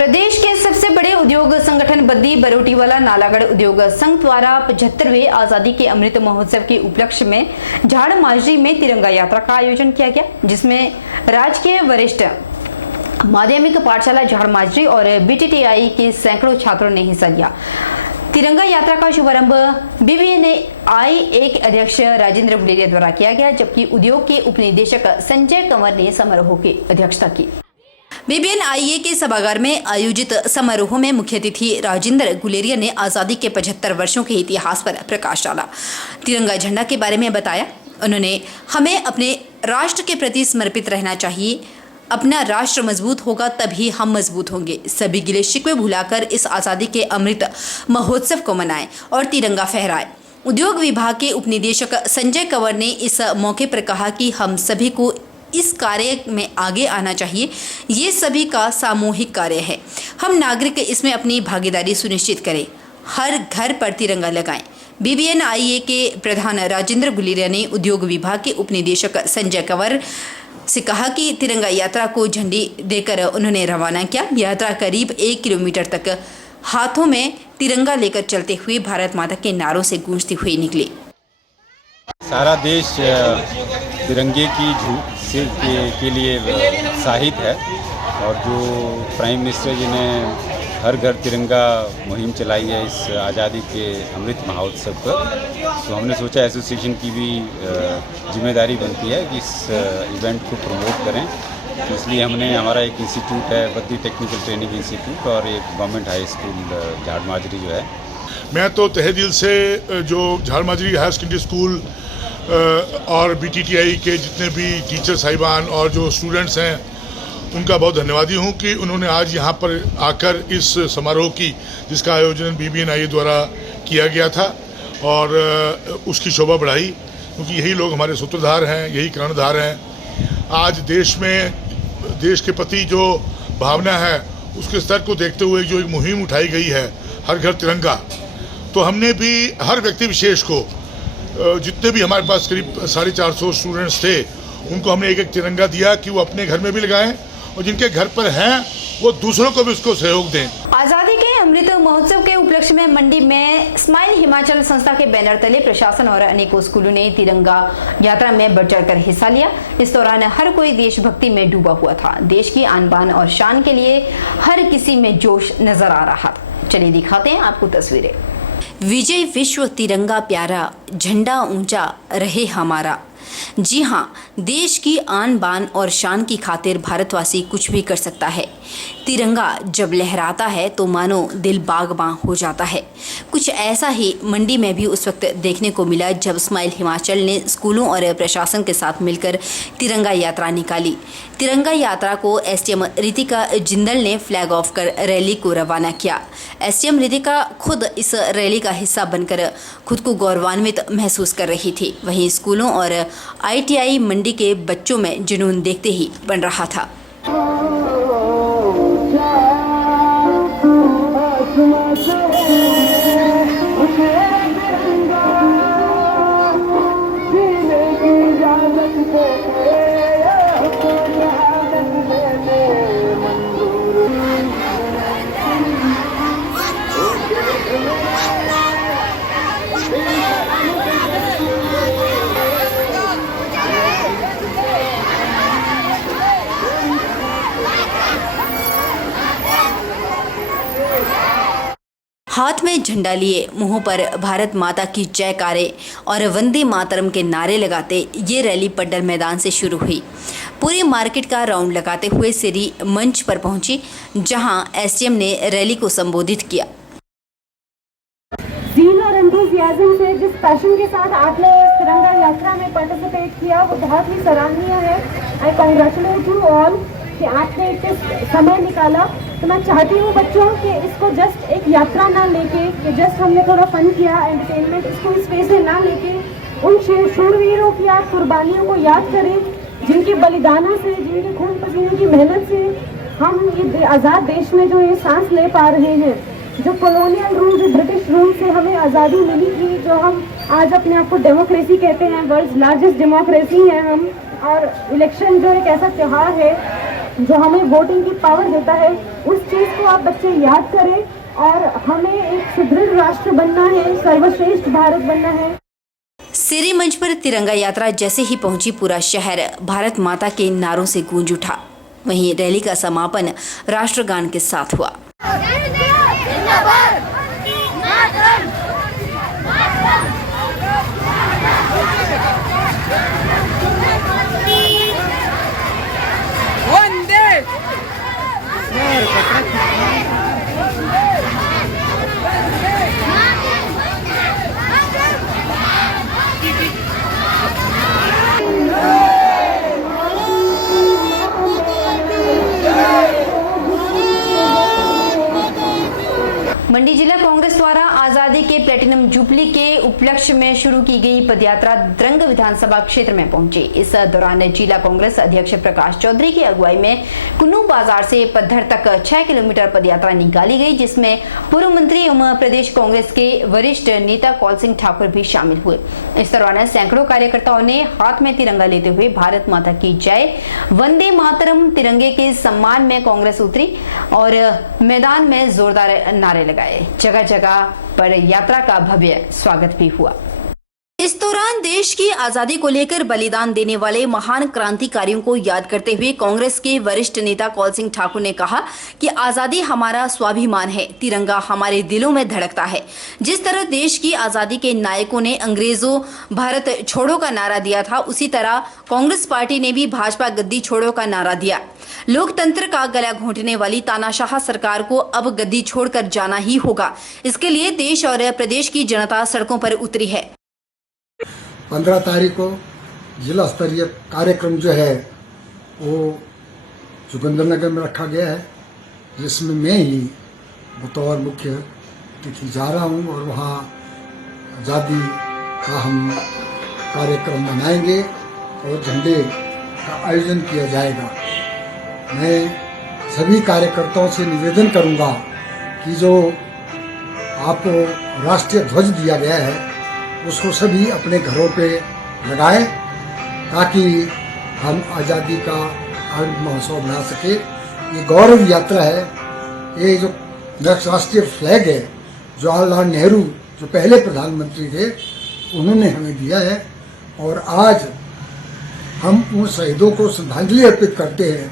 प्रदेश के सबसे बड़े उद्योग संगठन बद्दी बरोटीवाला नालागढ़ उद्योग संघ द्वारा 75वें आजादी के अमृत महोत्सव के उपलक्ष्य में झाड़ माजरी में तिरंगा यात्रा का आयोजन किया गया, जिसमें राजकीय वरिष्ठ माध्यमिक पाठशाला झाड़ माजरी और बीटीटीआई के सैकड़ों छात्रों ने हिस्सा लिया। तिरंगा यात्रा का शुभारंभ बीबीएनआई एक अध्यक्ष राजेंद्र गुलेरिया द्वारा किया गया, जबकि उद्योग के उपनिदेशक संजय कंवर ने समारोह की अध्यक्षता की। बीबीएनआईए के सभागार में आयोजित समारोह में मुख्य अतिथि राजेंद्र गुलेरिया ने आजादी के 75 वर्षों के इतिहास पर प्रकाश डाला। तिरंगा झंडा के बारे में बताया। उन्होंने हमें अपने राष्ट्र के प्रति समर्पित रहना चाहिए। अपना राष्ट्र मजबूत होगा तभी हम मजबूत होंगे। सभी गिले शिकवे भुलाकर इस आजादी के अमृत महोत्सव को मनाएं और तिरंगा फहराएं। उद्योग विभाग के उपनिदेशक संजय कंवर ने इस मौके पर कहा कि हम सभी को इस कार्य में आगे आना चाहिए। ये सभी का सामूहिक कार्य है। हम नागरिक इसमें अपनी भागीदारी सुनिश्चित करें। हर घर पर तिरंगा लगाएं। बीबीएनआईए के प्रधान राजेंद्र गुलेरिया ने उद्योग विभाग के उपनिदेशक संजय कंवर से कहा कि तिरंगा यात्रा को झंडी देकर उन्होंने रवाना किया। यात्रा करीब 1 किलोमीटर तक हाथों में तिरंगा लेकर चलते हुए भारत माता के नारों से गूंजती हुई निकली। सारा देश तिरंगे की के लिए उत्साहित है और जो प्राइम मिनिस्टर जी ने हर घर तिरंगा मुहिम चलाई है इस आज़ादी के अमृत महोत्सव पर, तो हमने सोचा एसोसिएशन की भी जिम्मेदारी बनती है कि इस इवेंट को प्रमोट करें। तो इसलिए हमने हमारा एक इंस्टीट्यूट है बद्दी टेक्निकल ट्रेनिंग इंस्टीट्यूट और एक गवर्नमेंट हाई स्कूल झाड़ माजरी जो है। मैं तो तहे दिल से जो झाड़ माजरी हायर सेकेंडरी स्कूल और बीटीटीआई के जितने भी टीचर साहिबान और जो स्टूडेंट्स हैं उनका बहुत धन्यवादी हूं कि उन्होंने आज यहां पर आकर इस समारोह की जिसका आयोजन बीबीएनआई द्वारा किया गया था और उसकी शोभा बढ़ाई, क्योंकि यही लोग हमारे सूत्रधार हैं, यही कर्णधार हैं। आज देश में देश के प्रति जो भावना है उसके स्तर को देखते हुए जो एक मुहिम उठाई गई है हर घर तिरंगा, तो हमने भी हर व्यक्ति विशेष को जितने भी हमारे पास करीब 450 स्टूडेंट्स थे उनको हमने एक तिरंगा दिया कि वो अपने घर में भी लगाएं और जिनके घर पर हैं वो दूसरों को भी उसको सहयोग दें। आजादी के अमृत महोत्सव के उपलक्ष्य में मंडी में स्माइल हिमाचल संस्था के बैनर तले प्रशासन और अनेकों स्कूलों ने तिरंगा यात्रा में बढ़ चढ़कर हिस्सा लिया। इस दौरान हर कोई देशभक्ति में डूबा हुआ था। देश की आन बान और शान के लिए हर किसी में जोश नजर आ रहा था। चलिए दिखाते हैं आपको तस्वीरें। विजय विश्व तिरंगा प्यारा, झंडा ऊंचा रहे हमारा। जी हाँ, देश की आन बान और शान की खातिर भारतवासी कुछ भी कर सकता है। तिरंगा जब लहराता है तो मानो दिल बागबां हो जाता है। कुछ ऐसा ही मंडी में भी उस वक्त देखने को मिला जब स्माइल हिमाचल ने स्कूलों और प्रशासन के साथ मिलकर तिरंगा यात्रा निकाली। तिरंगा यात्रा को एसडीएम रितिका जिंदल ने फ्लैग ऑफ कर रैली को रवाना किया। एसडीएम रितिका खुद इस रैली का हिस्सा बनकर खुद को गौरवान्वित महसूस कर रही थी। वहीं स्कूलों और आईटीआई मंडी के बच्चों में जुनून देखते ही बन रहा था। हाथ में झंडा लिए, मुंह पर भारत माता की जयकारे और वंदे मातरम के नारे लगाते ये रैली पड्डल मैदान से शुरू हुई। पूरी मार्केट का राउंड लगाते हुए सिरी मंच पर पहुंची, जहां एसडीएम ने रैली को संबोधित किया। जीन और एंथुसियाज्म से जिस पैशन के साथ आपने इस तिरंगा यात्रा में पार्टिसिपेट किया वो बहुत ही सराहनीय है। आई कांग्रेचुलेट यू ऑल कि आपने इस समय निकाला। तो मैं चाहती हूँ बच्चों कि इसको जस्ट एक यात्रा ना लेके कि जस्ट हमने थोड़ा फन किया, एंटरटेनमेंट, इसको इस वे से ना लेके उन शूरवीरों की आप कुर्बानियों को याद करें जिनके बलिदानों से, जिनके खून पसीने की मेहनत से हम ये आज़ाद देश में जो ये सांस ले पा रहे हैं। जो कॉलोनियल रूल, जो ब्रिटिश रूल से हमें आज़ादी मिली थी, जो हम आज अपने आप को डेमोक्रेसी कहते हैं, वर्ल्ड लार्जेस्ट डेमोक्रेसी है हम। और इलेक्शन जो एक ऐसा त्यौहार है जो हमें वोटिंग की पावर देता है, उस चीज को आप बच्चे याद करें और हमें एक सुदृढ़ राष्ट्र बनना है, सर्वश्रेष्ठ भारत बनना है। सिरी मंच पर तिरंगा यात्रा जैसे ही पहुंची, पूरा शहर भारत माता के नारों से गूंज उठा। वहीं रैली का समापन राष्ट्रगान के साथ हुआ। मंडी जिला कांग्रेस द्वारा आजादी के प्लेटिनम जुबली के उपलक्ष्य में शुरू की गई पदयात्रा द्रंग विधानसभा क्षेत्र में पहुंची। इस दौरान जिला कांग्रेस अध्यक्ष प्रकाश चौधरी की अगुवाई में कुन्नू बाजार से पद्धर तक 6 किलोमीटर पदयात्रा निकाली गई, जिसमें पूर्व मंत्री एवं प्रदेश कांग्रेस के वरिष्ठ नेता कौल सिंह ठाकुर भी शामिल हुए। इस दौरान सैकड़ों कार्यकर्ताओं ने हाथ में तिरंगा लेते हुए भारत माता की जय, वंदे मातरम तिरंगे के सम्मान में कांग्रेस उतरी और मैदान में जोरदार नारे लगाए। जगह जगह पर यात्रा का भव्य स्वागत भी हुआ। इस दौरान देश की आजादी को लेकर बलिदान देने वाले महान क्रांतिकारियों को याद करते हुए कांग्रेस के वरिष्ठ नेता कौल सिंह ठाकुर ने कहा कि आजादी हमारा स्वाभिमान है, तिरंगा हमारे दिलों में धड़कता है। जिस तरह देश की आजादी के नायकों ने अंग्रेजों भारत छोड़ो का नारा दिया था, उसी तरह कांग्रेस पार्टी ने भी भाजपा गद्दी छोड़ो का नारा दिया। लोकतंत्र का गला घोंटने वाली तानाशाह सरकार को अब गद्दी छोड़कर जाना ही होगा। इसके लिए देश और प्रदेश की जनता सड़कों पर उतरी है। 15 तारीख को जिला स्तरीय कार्यक्रम जो है वो जोगिंद्रनगर में रखा गया है, जिसमें मैं ही बतौर मुख्य अतिथि जा रहा हूँ और वहाँ आज़ादी का हम कार्यक्रम मनाएंगे और झंडे का आयोजन किया जाएगा। मैं सभी कार्यकर्ताओं से निवेदन करूँगा कि जो आपको राष्ट्रीय ध्वज दिया गया है उसको सभी अपने घरों पे लगाएं, ताकि हम आज़ादी का अमृत महोत्सव बना सके। ये गौरव यात्रा है। ये जो राष्ट्रीय फ्लैग है, जवाहरलाल नेहरू जो पहले प्रधानमंत्री थे उन्होंने हमें दिया है, और आज हम उन शहीदों को श्रद्धांजलि अर्पित करते हैं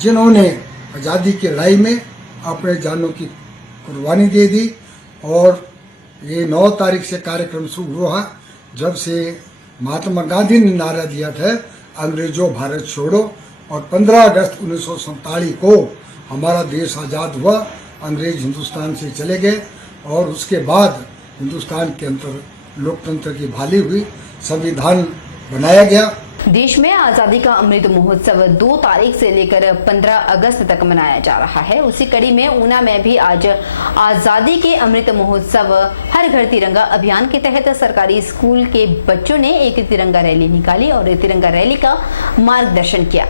जिन्होंने आज़ादी की लड़ाई में अपने जानों की कुर्बानी दे दी। और ये 9 तारीख से कार्यक्रम शुरू हुआ, जब से महात्मा गांधी ने नारा दिया था अंग्रेजों भारत छोड़ो, और 15 अगस्त 1947 को हमारा देश आज़ाद हुआ। अंग्रेज हिंदुस्तान से चले गए और उसके बाद हिंदुस्तान के अंदर लोकतंत्र की बहाली हुई, संविधान बनाया गया। देश में आजादी का अमृत महोत्सव 2 तारीख से लेकर 15 अगस्त तक मनाया जा रहा है। उसी कड़ी में ऊना में भी आज आजादी के अमृत महोत्सव हर घर तिरंगा अभियान के तहत सरकारी स्कूल के बच्चों ने एक तिरंगा रैली निकाली और तिरंगा रैली का मार्गदर्शन किया।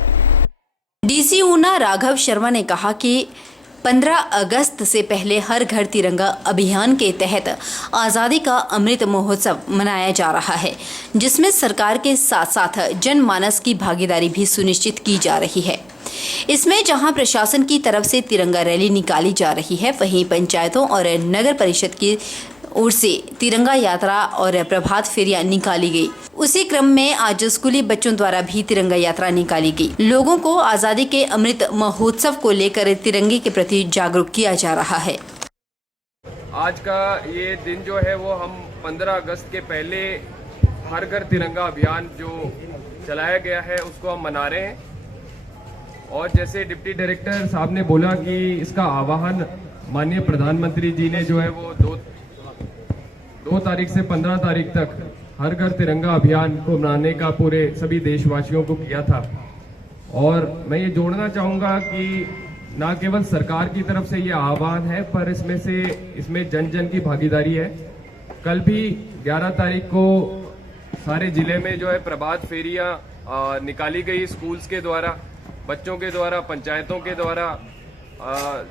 डीसी ऊना राघव शर्मा ने कहा कि 15 अगस्त से पहले हर घर तिरंगा अभियान के तहत आज़ादी का अमृत महोत्सव मनाया जा रहा है, जिसमें सरकार के साथ साथ जनमानस की भागीदारी भी सुनिश्चित की जा रही है। इसमें जहां प्रशासन की तरफ से तिरंगा रैली निकाली जा रही है, वहीं पंचायतों और नगर परिषद की ओर से तिरंगा यात्रा और प्रभात फेरियां निकाली गई। उसी क्रम में आज स्कूली बच्चों द्वारा भी तिरंगा यात्रा निकाली गई। लोगों को आजादी के अमृत महोत्सव को लेकर तिरंगे के प्रति जागरूक किया जा रहा है। आज का ये दिन जो है वो हम 15 अगस्त के पहले हर घर तिरंगा अभियान जो चलाया गया है उसको हम मना रहे हैं। और जैसे डिप्टी डायरेक्टर साहब ने बोला कि इसका आह्वान माननीय प्रधानमंत्री जी ने जो है वो 2 तारीख से 15 तारीख तक हर घर तिरंगा अभियान को मनाने का पूरे सभी देशवासियों को किया था। और मैं ये जोड़ना चाहूँगा कि ना केवल सरकार की तरफ से ये आह्वान है, पर इसमें जन जन की भागीदारी है। कल भी 11 तारीख को सारे जिले में जो है प्रभात फेरियाँ निकाली गई, स्कूल्स के द्वारा, बच्चों के द्वारा, पंचायतों के द्वारा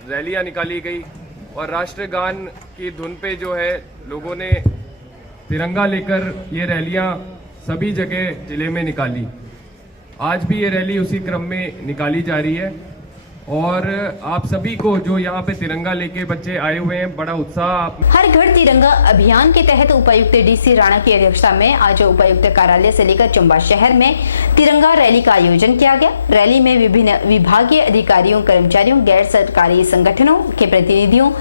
रैलियाँ निकाली गई और राष्ट्रगान की धुन पे जो है लोगों ने तिरंगा लेकर ये रैलियां सभी जगह जिले में निकाली। आज भी ये रैली उसी क्रम में निकाली जा रही है। और आप सभी को जो यहाँ पे तिरंगा लेके बच्चे आए हुए हैं, बड़ा उत्साह। हर घर तिरंगा अभियान के तहत उपायुक्त डीसी राणा की अध्यक्षता में आज उपायुक्त कार्यालय से लेकर चंबा शहर में तिरंगा रैली का आयोजन किया गया। रैली में विभिन्न विभागीय अधिकारियों, कर्मचारियों, गैर सरकारी संगठनों के प्रतिनिधियों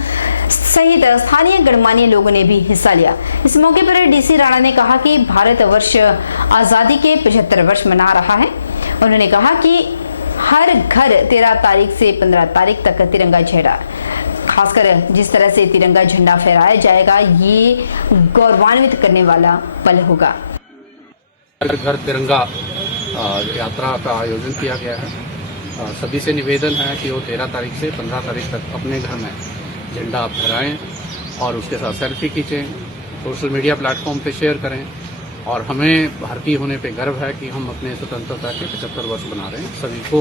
सहित स्थानीय गणमान्य लोगों ने भी हिस्सा लिया। इस मौके पर डीसी राणा ने कहा कि भारत वर्ष आजादी के 75 वर्ष मना रहा है। उन्होंने कहा कि हर घर 13 तारीख से 15 तारीख तक तिरंगा झंडा, खासकर जिस तरह से तिरंगा झंडा फहराया जाएगा, ये गौरवान्वित करने वाला पल होगा। हर घर तिरंगा यात्रा का आयोजन किया गया है। सभी से निवेदन है कि वो 13 तारीख से 15 तारीख तक अपने घर में झंडा फहराएं और उसके साथ सेल्फी खींचें, सोशल मीडिया प्लेटफॉर्म पे शेयर करें। और हमें भारतीय होने पे गर्व है कि हम अपने स्वतंत्रता के 75 वर्ष मना रहे हैं। सभी को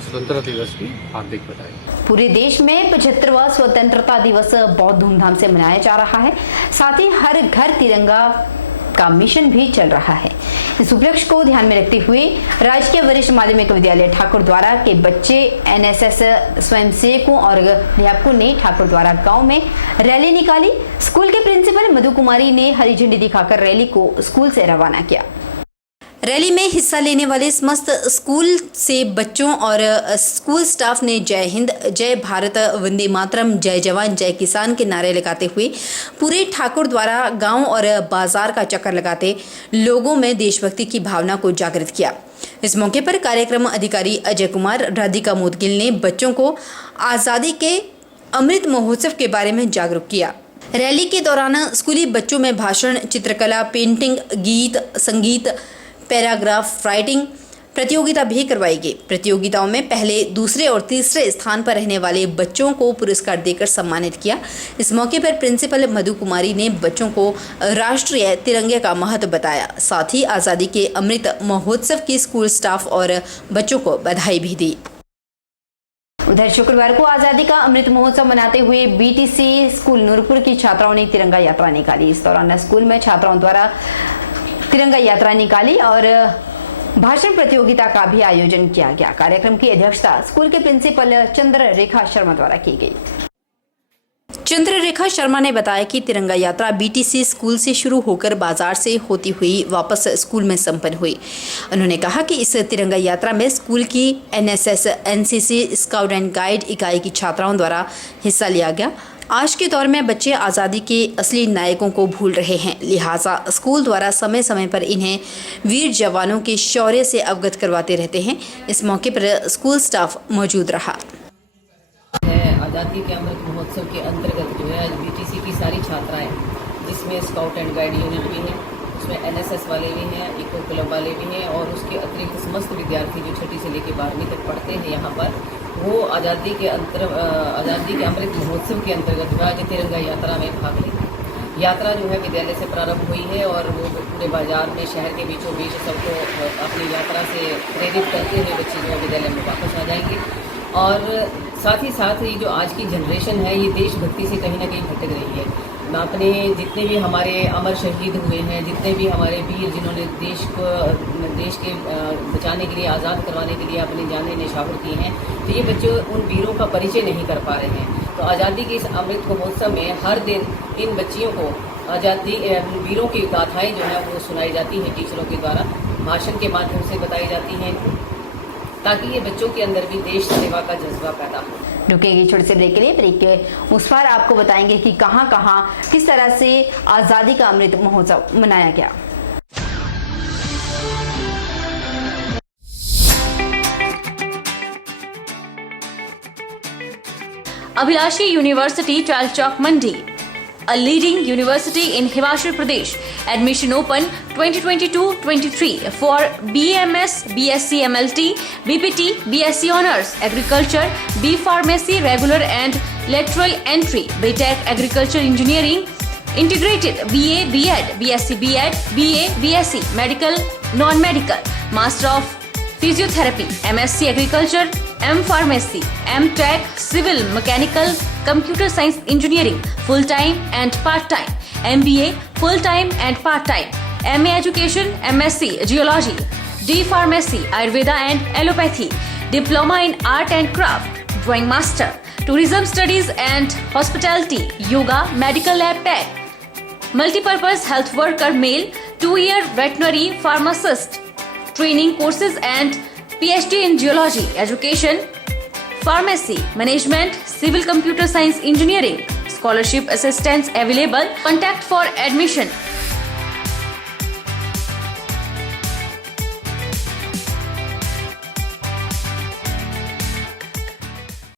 स्वतंत्रता दिवस की हार्दिक बधाई। पूरे देश में 75वां स्वतंत्रता दिवस बहुत धूमधाम से मनाया जा रहा है। साथ ही हर घर तिरंगा का मिशन भी चल रहा है। इस उपलक्ष्य को ध्यान में रखते हुए राजकीय वरिष्ठ माध्यमिक विद्यालय ठाकुर द्वारा के बच्चे, एनएसएस स्वयंसेवकों और अध्यापकों ने ठाकुर द्वारा गांव में रैली निकाली। स्कूल के प्रिंसिपल मधु कुमारी ने हरी झंडी दिखाकर रैली को स्कूल से रवाना किया। रैली में हिस्सा लेने वाले समस्त स्कूल से बच्चों और स्कूल स्टाफ ने जय हिंद, जय भारत, वंदे मातरम, जय जवान, जय किसान के नारे लगाते हुए पूरे ठाकुर द्वारा गांव और बाजार का चक्कर लगाते लोगों में देशभक्ति की भावना को जागृत किया। इस मौके पर कार्यक्रम अधिकारी अजय कुमार, राधिका मोदगिल ने बच्चों को आज़ादी के अमृत महोत्सव के बारे में जागरूक किया। रैली के दौरान स्कूली बच्चों में भाषण, चित्रकला, पेंटिंग, गीत, संगीत, पैराग्राफ राइटिंग प्रतियोगिता भी करवाई गई। प्रतियोगिताओं में पहले, दूसरे और तीसरे स्थान पर रहने वाले बच्चों को पुरस्कार देकर सम्मानित किया। इस मौके पर प्रिंसिपल मधु कुमारी ने बच्चों को राष्ट्रीय तिरंगे का महत्व बताया। साथ ही आज़ादी के अमृत महोत्सव की स्कूल स्टाफ और बच्चों को बधाई भी दी। उधर शुक्रवार को आजादी का अमृत महोत्सव मनाते हुए बीटीसी स्कूल नूरपुर की छात्राओं ने तिरंगा यात्रा निकाली। इस दौरान स्कूल में छात्राओं द्वारा तिरंगा यात्रा निकाली और भाषण प्रतियोगिता का भी आयोजन किया गया। कार्यक्रम की अध्यक्षता स्कूल के प्रिंसिपल चंद्र रेखा शर्मा द्वारा की गई। चंद्र रेखा शर्मा ने बताया कि तिरंगा यात्रा बीटीसी स्कूल से शुरू होकर बाजार से होती हुई वापस स्कूल में संपन्न हुई। उन्होंने कहा कि इस तिरंगा यात्रा में स्कूल की NSS, NCC, scout and guide इकाई की छात्राओं द्वारा हिस्सा लिया गया। आज के दौर में बच्चे आज़ादी के असली नायकों को भूल रहे हैं, लिहाजा स्कूल द्वारा समय समय पर इन्हें वीर जवानों के शौर्य से अवगत करवाते रहते हैं। इस मौके पर स्कूल स्टाफ मौजूद रहा। आज़ादी के अमृत महोत्सव के अंतर्गत जो है बीटीसी की सारी छात्राएं, जिसमें स्काउट एंड गाइड यूनिट भी है, उसमें एनएसएस वाले भी हैं, इको क्लब वाले भी हैं और उसके अतिरिक्त समस्त विद्यार्थी जो 6ठी से लेकर 12वीं तक पढ़ते हैं यहाँ पर, वो आज़ादी के अमृत महोत्सव के अंतर्गत जो आज तिरंगा यात्रा में भाग लें। यात्रा जो है विद्यालय से प्रारंभ हुई है और वो पूरे बाजार में, शहर के बीचों बीच सबको अपनी यात्रा से प्रेरित करते हुए बच्चे जो है विद्यालय में वापस आ जाएंगे। और साथ ही जो आज की जनरेशन है ये देशभक्ति से कहीं ना कहीं भटक रही है। अपने जितने भी हमारे अमर शहीद हुए हैं, जितने भी हमारे वीर जिन्होंने देश के बचाने के लिए, आज़ाद करवाने के लिए अपनी जानें न्यौछावर की हैं, तो ये बच्चे उन वीरों का परिचय नहीं कर पा रहे हैं। तो आज़ादी के इस अमृत महोत्सव में हर दिन इन बच्चियों को आज़ादी वीरों की गाथाएं जो है वो सुनाई जाती हैं, टीचरों के द्वारा भाषण के माध्यम से बताई जाती हैं, ताकि ये बच्चों के अंदर भी देश सेवा का जज्बा पैदा हो। रुकेगी छोटे से ब्रेक के लिए। ब्रेक के उस पार आपको बताएंगे कि कहां किस तरह से आजादी का अमृत महोत्सव मनाया गया। Abhilashi university Chail Chowk Mandi, a leading university in Himachal Pradesh. Admission open 2022-23 for BAMS, BSc MLT, BPT, BSc Honours, Agriculture, B Pharmacy, Regular and Lateral Entry, BTech Agriculture Engineering, Integrated, BA, B.Ed, BSc B.Ed, BA, BSc, Medical, Non-Medical, Master of Physiotherapy, MSc Agriculture, M Pharmacy, M Tech, Civil, Mechanical, Computer Science Engineering, full-time and part-time, MBA, full-time and part-time, MA Education, MSc Geology, D Pharmacy, Ayurveda and Allopathy, Diploma in Art and Craft, Drawing Master, Tourism Studies and Hospitality, Yoga, Medical Lab Tech, Multipurpose Health Worker Male, 2-year Veterinary Pharmacist, Training Courses and PhD in Geology, Education, Pharmacy, Management, Civil Computer Science Engineering, Scholarship assistance available. Contact for admission